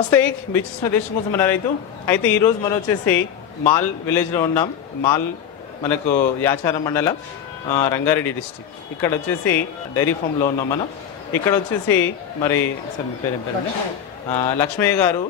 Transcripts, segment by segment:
నమస్తే మీరు చూసిన దేశం కోసం మన రైతు అయితే ఈరోజు మనం వచ్చేసి మాల్ విలేజ్లో ఉన్నాం. మాల్ మనకు యాచారం మండలం రంగారెడ్డి డిస్టిక్. ఇక్కడ వచ్చేసి డైరీ ఫామ్లో ఉన్నాం మనం. ఇక్కడ వచ్చేసి మరి సార్ మీ పేరు ఏం పేరండి? లక్ష్మయ్య గారు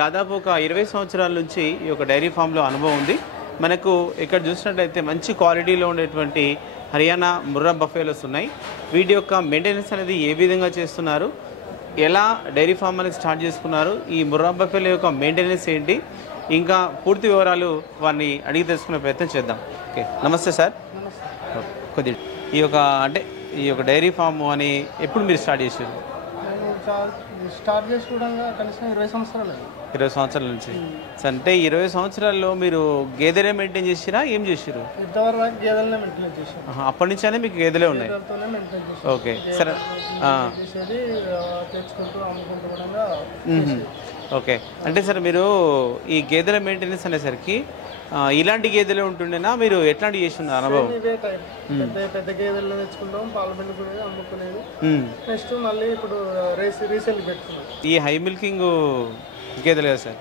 దాదాపు ఒక 20 సంవత్సరాల నుంచి ఈ యొక్క డైరీ ఫామ్లో అనుభవం ఉంది. మనకు ఇక్కడ చూసినట్లయితే మంచి క్వాలిటీలో ఉండేటువంటి హర్యానా ముర్రా బఫేలోస్ ఉన్నాయి. వీటి యొక్క మెయింటెనెన్స్ అనేది ఏ విధంగా చేస్తున్నారు, ఎలా డైరీ ఫామ్ అనేది స్టార్ట్ చేసుకున్నారు, ఈ ముర్రా బఫేలో యొక్క మెయింటెనెన్స్ ఏంటి, ఇంకా పూర్తి వివరాలు వారిని అడిగి తెలుసుకునే ప్రయత్నం చేద్దాం. ఓకే, నమస్తే సార్. కొద్ది ఈ యొక్క డైరీ ఫామ్ అని ఎప్పుడు మీరు స్టార్ట్ చేశారు? స్టార్ట్ చేసుకోవడంగా కనీసం 20 సంవత్సరాలు. 20 సంవత్సరాల నుంచి. అంటే 20 సంవత్సరాల్లో మీరు గేదెలే మెయింటైన్ చేసిరా, ఏం చేసారు? ఇంతవరకు గేదెలనే మెయింటైన్ చేసాం. అప్పటి నుంచే మీకు గేదెలే ఉన్నాయి? ఓకే సరే. తెచ్చుకుంటూ అమ్ముకుంటూ. ఓకే, అంటే సార్ మీరు ఈ గేదెల మెయింటెనెన్స్ అనేసరికి ఇలాంటి గేదెలే ఉంటుండేనా, మీరు ఎట్లాంటి చేస్తున్నారు అనుభవం? పెద్ద గేదెలు తెచ్చుకుంటాం, పాలు పిండుకునేది, అమ్ముకునేది. నెక్స్ట్ మళ్ళీ ఇప్పుడు రీసేల్ పెట్టుకున్నాం. ఈ హై మిల్కింగ్ గేదెలు కదా సార్,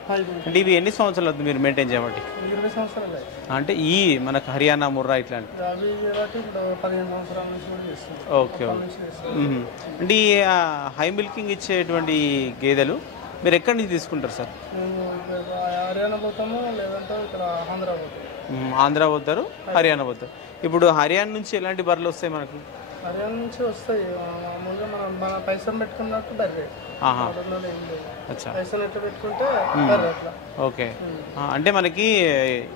అంటే ఇవి ఎన్ని సంవత్సరాలు అవుతుంది మీరు మెయింటైన్ చేయబట్టి? 20 సంవత్సరాలు. అంటే ఈ మనకు హర్యానా ముర్రా ఇట్లాంటి 15 సంవత్సరాల నుంచి కూడా చేస్తాం. ఓకే. అంటే ఈ హై మిల్కింగ్ ఇచ్చేటువంటి గేదెలు మీరు ఎక్కడి నుంచి తీసుకుంటారు సార్? మేము హర్యానా పోతాము, లేదంటే ఇక్కడ ఆంధ్ర పోతాం. ఆంధ్ర పోతారు, హర్యానా పోతారు. ఇప్పుడు హర్యానా నుంచి ఎలాంటి బర్రెలు వస్తాయి మనకు? హర్యానా నుంచి వస్తాయి మామూలుగా మన పైసలు పెట్టుకున్నట్టు బర్రె. పైసలు ఎట్లా పెట్టుకుంటే అట్లా. ఓకే, అంటే మనకి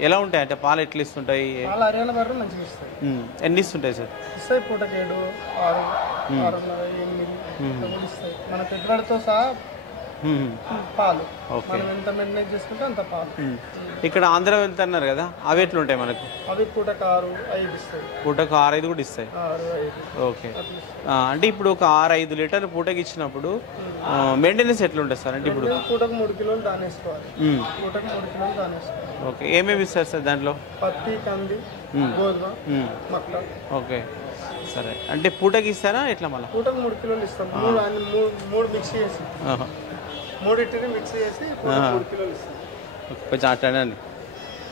ఎలా ఉంటాయి, అంటే పాలు ఎట్లా ఇస్తుంటాయి? పాలు హర్యానా బర్రెలు మంచిగా ఇస్తాయి. ఎన్ని ఇస్తుంటాయి సార్? ఇస్తాయి పూటకి 7, 6, 6.5, 8 ఇస్తాయి. మన పెట్టుబడితో సహా పాలు మనం ఎంత మెయింటైన్ చేసుకుంటే అంత పాలు. ఇక్కడ ఆంధ్ర వెళ్తున్నారు కదా, అవి ఎట్లా ఉంటాయి మనకు? అవి పూటకు 6, 5 ఇస్తాయి. పూటకు 6, 5 కూడా ఇస్తాయి. 6, 5. ఓకే, అంటే ఇప్పుడు ఒక 6, 5 లీటర్లు పూటకి ఇచ్చినప్పుడు మెయింటెనెన్స్ ఎట్లా ఉంటుంది సార్? అంటే ఇప్పుడు పూటకు 3 కిలోలు దానేసుకోవాలి. పూటకు 3 కిలోలు దానేసుకోవాలి. ఓకే, ఏమేమి ఇస్తారు సార్ దాంట్లో? పత్తి, కంది, గోధుమ, మక్క. ఓకే సరే, అంటే పూటకి ఇస్తారా ఎట్లా? మళ్ళీ పూటకు 3 కిలోలు ఇస్తాం. మూడు మిక్స్ చేసి, మూడింటిని మిక్స్ చేసి 3 కిలోలు ఇస్తాం. కొంచెం అట్లాండి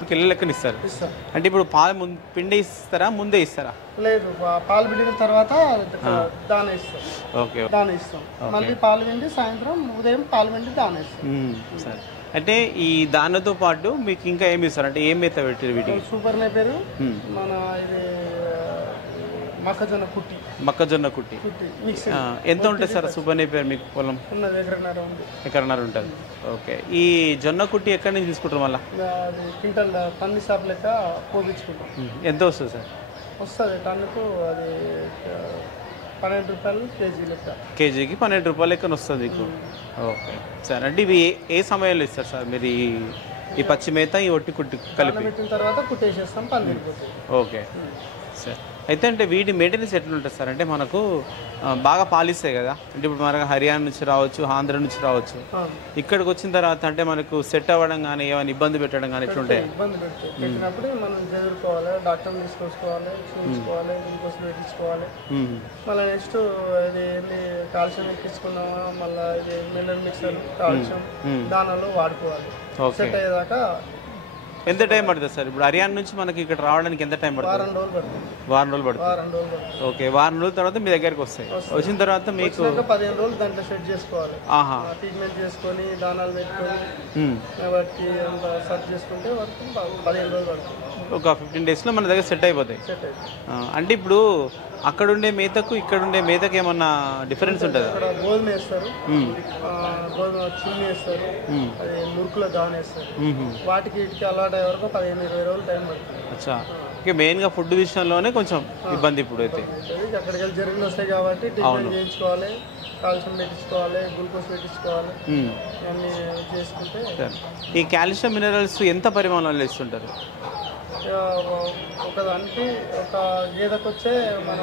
కిలో లెక్కన ఇస్తారు. అంటే ఇప్పుడు పాలు పిండి ఇస్తారా, ముందే ఇస్తారా? లేదు, పాలు పిండిన తర్వాత దాన ఇస్తాం. ఓకే, దాన ఇస్తాం. మళ్ళీ పాలు పిండి సాయంత్రం, ఉదయం పాలు పిండి దాన ఇస్తాం. సరే, అంటే ఈ దానితో పాటు మీకు ఇంకా ఏమి ఇస్తారు, అంటే ఏం మేత పెట్టారు వీటికి? సూపర్ నేపేరు, మన ఇది మొక్కజొన్న కుట్టి. మొక్కజొన్న కుట్టి ఎంత ఉంటుంది సార్ సూపర్ నేపేరు మీకు పొలం? ఎకరన్నర ఉంటుంది. ఓకే, ఈ జొన్న కుట్టి ఎక్కడి నుంచి తీసుకుంటారు? మళ్ళీ క్వింటల్ టన్ను షాప్ లెక్క పోదించుకుంటాం. ఎంత వస్తుంది సార్? వస్తుంది టన్నుకు అది 12 రూపాయలు కేజీ లెక్క. కేజీకి 12 రూపాయలు లెక్కన వస్తుంది మీకు. ఓకే సార్, అంటే ఇవి ఏ సమయంలో ఇస్తారు సార్ మీరు ఈ పచ్చి మేత, ఈ ఒట్టి కుట్టి కలిపి? పెట్టిన తర్వాత కుట్టేసేస్తాం, పని. ఓకే సార్, అయితే అంటే వీటి మెయింటెనెన్స్ ఎట్లా ఉంటుంది సార్? అంటే మనకు బాగా పాలిస్తాయి కదా, అంటే ఇప్పుడు మనకు హర్యానా నుంచి రావచ్చు, ఆంధ్ర నుంచి రావచ్చు, ఇక్కడికి వచ్చిన తర్వాత అంటే మనకు సెట్ అవ్వడం కానీ, ఏమైనా ఇబ్బంది పెట్టడం కానీ ఎట్లుంటాయి? ఇబ్బంది పెట్టినప్పుడు మనం చదువుకోవాలి, డాక్టర్ తీసుకొచ్చుకోవాలి, చూపించుకోవాలి, గ్లూకోజ్ పెట్టించుకోవాలి. మళ్ళీ నెక్స్ట్ ఇది ఏంటి కాల్షియం ఎక్కించుకున్నామా, మళ్ళీ ఇది మినరల్ మిక్సర్ కాల్షియం దానాలు వాడుకోవాలి. సెట్ అయ్యేదాకా ఎంత టైం పడుతుంది సార్? ఇప్పుడు హర్యానా నుంచి మనకి ఇక్కడ రావడానికి ఎంత టైం పడుతుంది? 4 రోజులు పడుతుంది. ఓకే, 4 రోజుల తర్వాత మీ దగ్గరికి వస్తాయి. వచ్చిన తర్వాత మీకు 15 రోజులు దాంట్లో సెట్ చేసుకోవాలి. ట్రీట్మెంట్ చేసుకొని, దానాలు పెట్టుకొని వాటికి సెట్ చేసుకుంటే వాటికి 15 రోజులు పడుతుంది. ఒక 15 డేస్లో మన దగ్గర సెట్ అయిపోతాయి. అంటే ఇప్పుడు అక్కడుండే మేతకు ఇక్కడుండే మేతకు ఏమన్నా డిఫరెన్స్ ఉంటుందా? అక్కడ గోధుమ వేస్తారు, గోధుమ చిమ్మి వేస్తారు, అది మురుకులో దాని వేస్తారు. వాటికి వీటికి అలవాటు అయ్యే వరకు 15-20 రోజులు టైం పడుతుంది. అచ్చా, ఓకే, మెయిన్గా ఫుడ్ విషయంలోనే కొంచెం ఇబ్బంది ఇప్పుడు అయితే. అక్కడికి వెళ్ళి జరిగిన వస్తాయి కాబట్టి ట్రీట్మెంట్ చేయించుకోవాలి, కాల్షియం పెట్టించుకోవాలి, గ్లూకోజ్ పెట్టించుకోవాలి, ఇవన్నీ చేసుకుంటే. ఈ కాల్షియం మినరల్స్ ఎంత పరిమాణంలో ఇస్తుంటారు? ఒకదానికి ఒక గేదెకి వచ్చే మన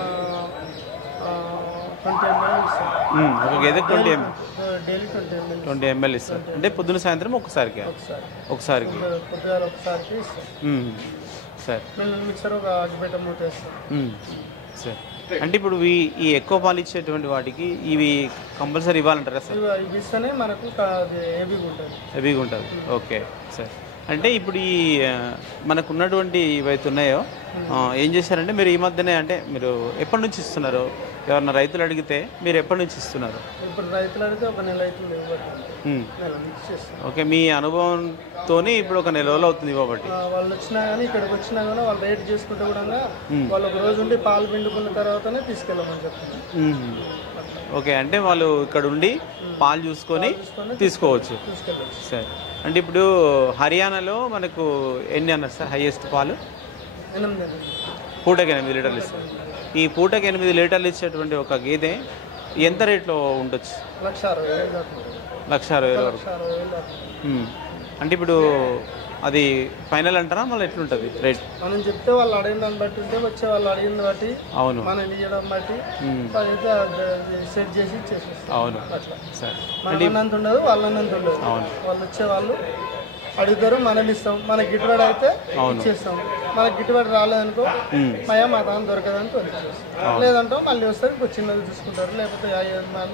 20 ml ఇస్తాం. ఒక గేదెకి 20 ml, డైలీ 20 ml ఇస్తారు. అంటే పొద్దున సాయంత్రం ఒకసారికి పొద్దుగాల ఒకసారికి ఇస్తాం. సార్ మిక్సర్ ఒక అగ్గిపెట్ట మూట వేస్తాం. సార్, అంటే ఇప్పుడు ఈ ఎక్కువ పాలు ఇచ్చేటువంటి వాటికి ఇవి కంపల్సరీ ఇవ్వాలంటారా సార్? ఇవి ఇస్తేనే మనకు హెవీగా ఉంటుంది. హెవీగా ఉంటుంది. Okay sir. అంటే ఇప్పుడు ఈ మనకు ఉన్నటువంటి ఇవైతే ఉన్నాయో ఏం చేశారంటే మీరు ఈ మధ్యనే అంటే మీరు ఎప్పటి నుంచి ఇస్తున్నారు? ఎవరన్నా రైతులు అడిగితే మీరు ఎప్పటి నుంచి ఇస్తున్నారు? ఇప్పుడు రైతులు అడిగితే ఒక నెల అవుతుంది ఓకే, మీ అనుభవంతో ఇప్పుడు ఒక నెల రోజులు అవుతుంది ఇవ్వబట్టి. వాళ్ళు వచ్చినా కానీ ఇక్కడికి వచ్చినా కానీ వాళ్ళు రేట్ చేసుకుంటే కూడా వాళ్ళు ఒక రోజు ఉండి పాలు పిండుకున్న తర్వాతనే తీసుకెళ్ళమని చెప్తున్నారు. ఓకే, అంటే వాళ్ళు ఇక్కడ ఉండి పాలు చూసుకొని తీసుకోవచ్చు. సరే, అంటే ఇప్పుడు హర్యానాలో మనకు ఎన్ని అన్నారు సార్ హైయెస్ట్ పాలు? 8 పూటకి 8 లీటర్లు ఇస్తారు. ఈ పూటకి 8 లీటర్లు ఇచ్చేటువంటి ఒక గేదె ఎంత రేట్లో ఉండొచ్చు? 1,60,000 వరకు. అంటే ఇప్పుడు అది ఫైనల్ అంటారా మళ్ళీ ఎట్లుంటుంది రేట్? మనం చెప్తే వాళ్ళు అడిగిన దాన్ని బట్టి ఉంటే వచ్చే వాళ్ళు అడిగిన బట్టి అవును మనం ఇవ్వడం బట్టి సెట్ చేసి ఇచ్చేసేస్తాం. అవును సరే, మనన్నంత ఉండదు వాళ్ళన్నంత ఉండదు. అవును, వాళ్ళు వచ్చే వాళ్ళు అడుగుతారు, మనం ఇస్తాం. మనకి గిట్టుబాటు అయితే ఇచ్చేస్తాం. మనకి గిట్టుబాటు రాలేదనుకో మా దాని దొరకదని తొలిచేస్తాం. లేదంటే మళ్ళీ వస్తారు, ఇంకో చిన్నది చూసుకుంటారు, లేకపోతే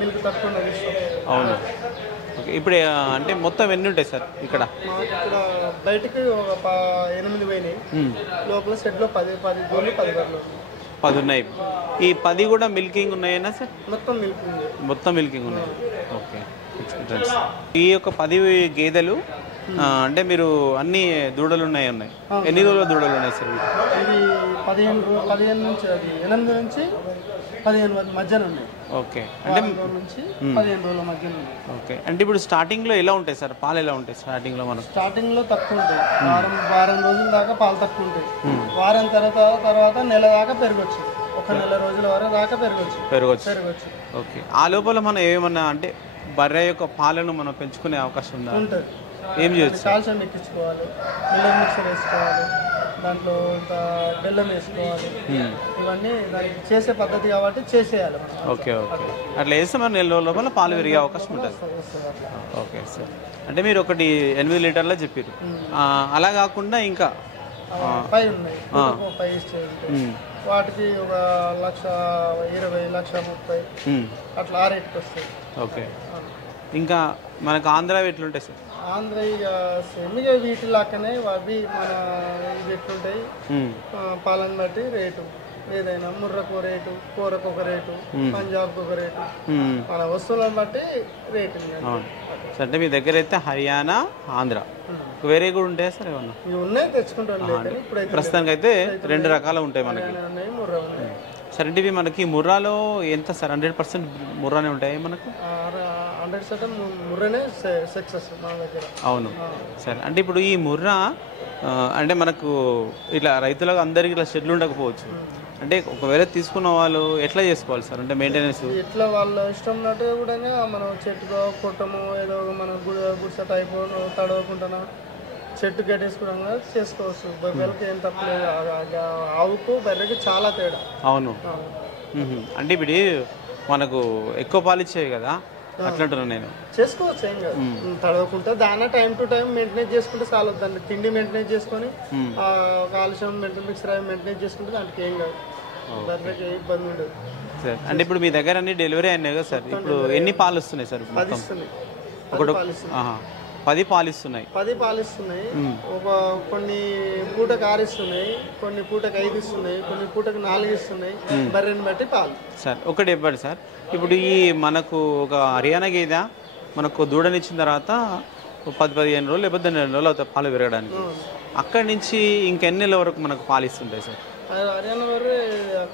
మిల్క్ తక్కువ ఇస్తాం. అవును. ఓకే, ఇప్పుడు అంటే మొత్తం ఎన్ని ఉంటాయి సార్ ఇక్కడ? ఇక్కడ బయటికి ఒక 8 పోయినాయి, లోపల సెట్లో 10 గోళ్ళు 10 బర్రెలు 10 ఉన్నాయి. ఈ 10 కూడా మిల్కింగ్ ఉన్నాయేనా సార్? మొత్తం మిల్కింగ్, మొత్తం మిల్కింగ్ ఉన్నాయి. ఓకే, ఈ యొక్క 10 గేదెలు అంటే మీరు అన్ని దూడలు ఉన్నాయి. ఎన్ని రోజుల దూడలు ఉన్నాయి సార్? ఇది 15 నుంచి 8 నుంచి 15 మధ్యన ఉన్నాయి. ఓకే, అంటే నుంచి 15 రోజుల మధ్యన ఉన్నాయి. ఓకే, అంటే ఇప్పుడు స్టార్టింగ్లో ఎలా ఉంటాయి సార్ పాలు? ఎలా ఉంటాయి స్టార్టింగ్లో? మనం స్టార్టింగ్లో తక్కువ ఉంటాయి, వారం రోజుల దాకా పాలు తక్కువ ఉంటాయి. వారం తర్వాత నెల దాకా పెరగచ్చు, ఒక నెల రోజుల వరకు దాకా పెరగచ్చు. ఓకే, ఆ లోపల మనం ఏమన్నా అంటే బర్రె యొక్క పాలను మనం పెంచుకునే అవకాశం ఉంటుంది. ఏం చేయొచ్చు? కాల్షియం ఎక్కించుకోవాలి, మిల్లర్ మిక్సర్ వేసుకోవాలి, దాంట్లో బెల్లం వేసుకోవాలి. ఇవన్నీ దానికి చేసే పద్ధతి కాబట్టి చేసేయాలి మనం. ఓకే, అట్లా వేస్తే మన నెల రోజుల లోపల పాలు పెరిగే అవకాశం ఉంటుంది. ఓకే సార్, అంటే మీరు ఒకటి 8 లీటర్లో చెప్పారు. అలా కాకుండా ఇంకా 5 ఉన్నాయి, 5 ఇచ్చేది. వాటికి ఒక 1,20,000, 1,30,000 అట్లా ఆ రేట్కి వస్తాయి. ఓకే, ఇంకా మనకు ఆంధ్ర ఎట్లుంటాయి సార్? ఆంధ్ర ఇక సెమిగా వీటి లాగానే అవి మన ఇవి ఎట్లుంటాయి పాలను బట్టి రేటు. ఏదైనా ముర్రకు రేటు, కూరకు ఒక రేటు, పంజాబ్కి ఒక రేటు, మన వస్తువులను బట్టి రేటు. అంటే మీ దగ్గర అయితే హర్యానా, ఆంధ్ర, వేరే కూడా ఉంటాయా సార్? ఏమన్నా ఇవి ఉన్నాయి, తెచ్చుకుంటాను. ప్రస్తుతానికి అయితే 2 రకాలు ఉంటాయి మనకి. సరే, అంటే ఇవి మనకి ముర్రాలో ఎంత సార్? 100% ముర్రానే ఉంటాయి మనకు? 100% ముర్రానే సక్సెస్ మన దగ్గర. అవును. సరే, అంటే ఇప్పుడు ఈ ముర్రా అంటే మనకు ఇట్లా రైతులకు అందరికి ఇట్లా షెడ్లు ఉండకపోవచ్చు. అంటే ఒకవేళ తీసుకున్న వాళ్ళు ఎట్లా చేసుకోవాలి సార్? అంటే మెయింటెనెన్స్ ఎట్లా వాళ్ళ ఇష్టం ఉన్నట్టు కూడా మనం చెట్టుకో కొట్టము, ఏదో మన గుడిసె టైపు తడవకుండా చెట్టు కట్టేసుకున్నా చేసుకోవచ్చు. బర్రెలకి ఏం తప్పలేదు, ఆవుకు బర్రెకి చాలా తేడా. అవును. అంటే ఇప్పుడు మనకు ఎక్కువ పాలు ఇచ్చేవి కదా, అట్లంటున్నాను నేను. చేసుకోవచ్చు, ఏం కాదు. తడవకుంటే దాన్ని టైం టు టైం మెయింటెనెన్స్ చేసుకుంటే చాలు. దాన్ని తిండి మెయింటెనెన్స్ చేసుకొని కాలుష్యం మిక్సర్ అవి మెయింటెనెన్స్ చేసుకుంటే దానికి ఏం కాదు, బర్రెకి ఏ ఇబ్బంది ఉండదు. సార్, అంటే ఇప్పుడు మీ దగ్గర అన్ని డెలివరీ అయినాయి కదా సార్, ఇప్పుడు ఎన్ని పాలు వస్తున్నాయి సార్? 10 ఇస్తున్నాయి. 10 పాలు ఇస్తున్నాయి. 10 పాలు ఇస్తున్నాయి. కొన్ని పూటకు 6 ఇస్తున్నాయి, కొన్ని పూటకు 5 ఇస్తున్నాయి, కొన్ని పూటకు 4 ఇస్తున్నాయి. బర్రెని బట్టి పాలు. సార్, ఒకటి చెప్పండి సార్, ఇప్పుడు ఈ మనకు ఒక హర్యానా గేదె మనకు దూడనిచ్చిన తర్వాత 10-15 రోజులు లేకపోతే 2 రోజులు అవుతాయి పాలు పెరగడానికి. అక్కడి నుంచి ఇంకెన్ని నెలల వరకు మనకు పాలు ఇస్తుంటాయి సార్? హర్యానా వరకు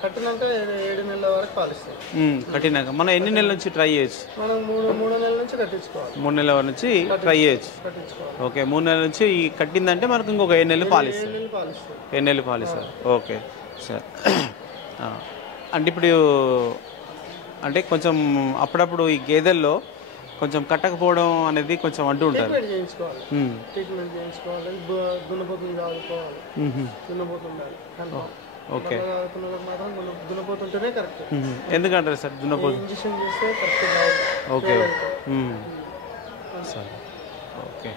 కట్టినాక 7 నెలల వరకు పాలిస్తాయి. కట్టినాక మనం ఎన్ని నెలల నుంచి ట్రై చేయొచ్చు? మనం 3 నెలల నుంచి కట్టించుకోవాలి. 3 నెలల నుంచి ట్రై చేయొచ్చు. ఓకే, 3 నెలల నుంచి ఈ కట్టిందంటే మనకు ఇంకొక 7 నెలలు పాలిస్తాయి. 7 నెలలు పాలిస్తారు. ఓకే సార్, అంటే ఇప్పుడు అంటే కొంచెం అప్పుడప్పుడు ఈ గేదెల్లో కొంచెం కట్టకపోవడం అనేది కొంచెం అంటూ ఉంటారు. ట్రీట్మెంట్ చేయించుకోవాలి, దున్నపోతుంది కాదుకోవాలి, దున్నపోతుండాలి. ఓకే, దున్నపోతుంటేనే కరెక్ట్. ఎందుకంటారు సార్ దున్నపోతు? ఇంజక్షన్ చేస్తే కరెక్ట్. ఓకే సరే, ఓకే.